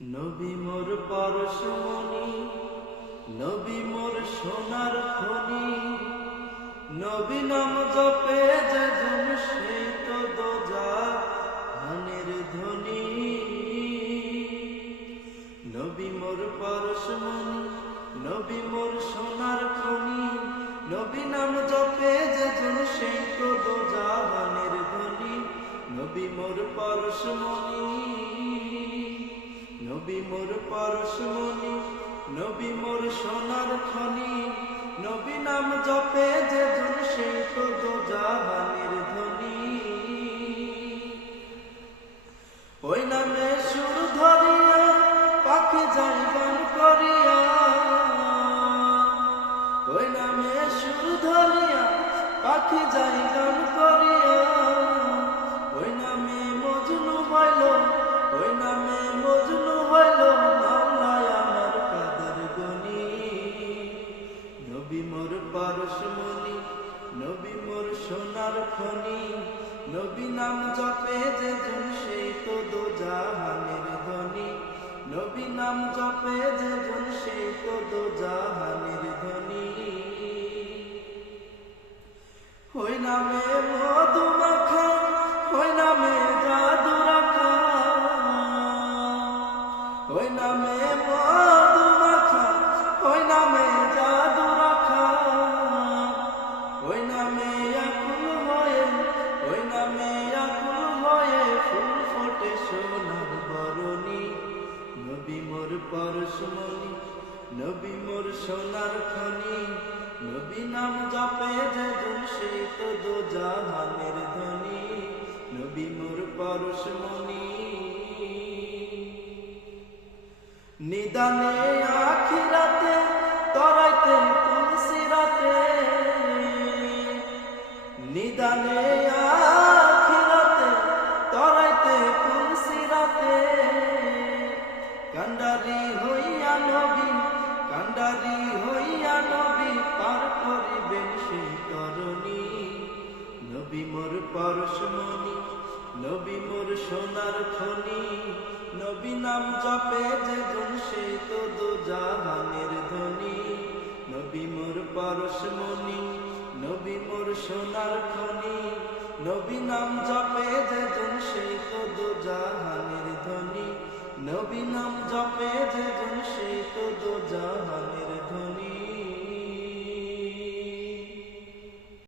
নবী মোর পরশমণি, নবী মোর সোনার খনি, নবী নাম জপে যেজন সেই তো দোজাহানের ধ্বনি। নবী মোর পরশমণি, নবী মোর সোনার খনি, নবী নাম জপে যেজন সেই তো দোজাহানের ধ্বনি। নবী মোর পরশমণি, নবী মোর পরশমণি, নবী মোর সোনার খনি, নবী নাম জপে যেজন সেই তো দোজাহানের ধ্বনি। ওই নামে সুর ধরিয়া পাখি যায় গান করিয়া, ওই নামে সুর ধরিয়া পাখি যায় গান করিয়া, ওই নামে মজনু হইল, ওই নামে মজনু হইল মাওলায় আমার কাদের গনি। নবী মোর পরশমণি, নবী মোর সোনার খনি, নবী নাম জপে যেজন সেই তো দোজাহানের ধ্বনি। নবী নাম জপে যেজন সেই তো দোজাহানের ধ্বনি। ওই নামে মধু মাখা, ওই নামে জাদু রাখা, ওই নামে মধু মাখা, ওই নামে জাদু রাখা, ওই নামে আকুল হয়ে, ওই নামে আকুল হয়ে ফুল ফোটে সোনার বরণী। নবী মোর পরশমণি, নবী মোর সোনার খনি, নবী নাম জপে যেজন সেই তো দোজাহানের ধ্বনি। নবী মোর পরশমণি, নিদানে আখিরাতে তরাইতে তুলসী রাতে, নিদানে আখিরাতে তরাইতে তুলসী রাতে, কান্ডারি হইয়া নবী, কান্ডারি হইয়া নবী পার করিবেন সেই তরণী। নবী মোর পরশমণি, নবী মোর সোনার খনি, নবী নাম জপে যেজন সেই তো দোজাহানের ধ্বনি। নবী মোর পরশমণি, নবী মোর সোনার খনি, নবী নাম জপে যেজন সেই তো দোজাহানের ধ্বনি। নবী নাম জপে যেজন সেই তো দোজাহানের ধ্বনি।